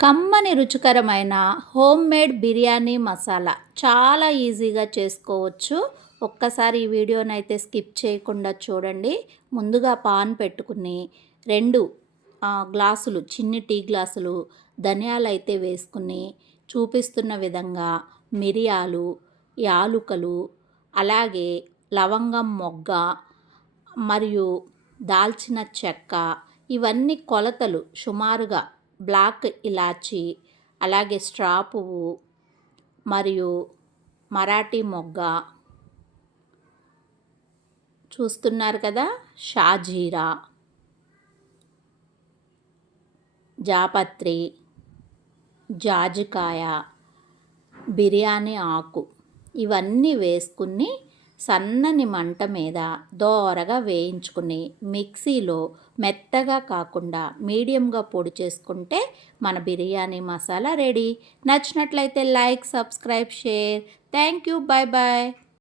కమ్మని రుచికరమైన home made biryani masala. చాలా ఈజీగా చేసుకోవచ్చు. ఒక్కసారి ఈ వీడియోని అయితే స్కిప్ చేయకుండా చూడండి. ముందుగా పాన్ పెట్టుకుని రెండు గ్లాసులు చిన్ని టీ గ్లాసులు ధనియాలు అయితే వేసుకుని చూపిస్తున్న విధంగా మిరియాలు యాలుకలు అలాగే లవంగం మొగ్గ మరియు దాల్చిన చెక్క ఇవన్నీ కొలతలు సుమారుగా బ్లాక్ ఇలాచి అలాగే స్ట్రా పువ్వు మరియు మరాఠీ మొగ్గ. చూస్తున్నారు కదా? షాజీరా. జాపత్రి. జాజికాయ. బిర్యానీ ఆకు. ఇవన్నీ వేసుకుని సన్నని మంట మీద దోరగా వేయించుకుని మిక్సీలో మెత్తగా కాకుండా మీడియంగా పొడి చేసుకుంటే మన బిర్యానీ మసాలా రెడీ. నచ్చినట్లయితే like subscribe share. Thank you. Bye bye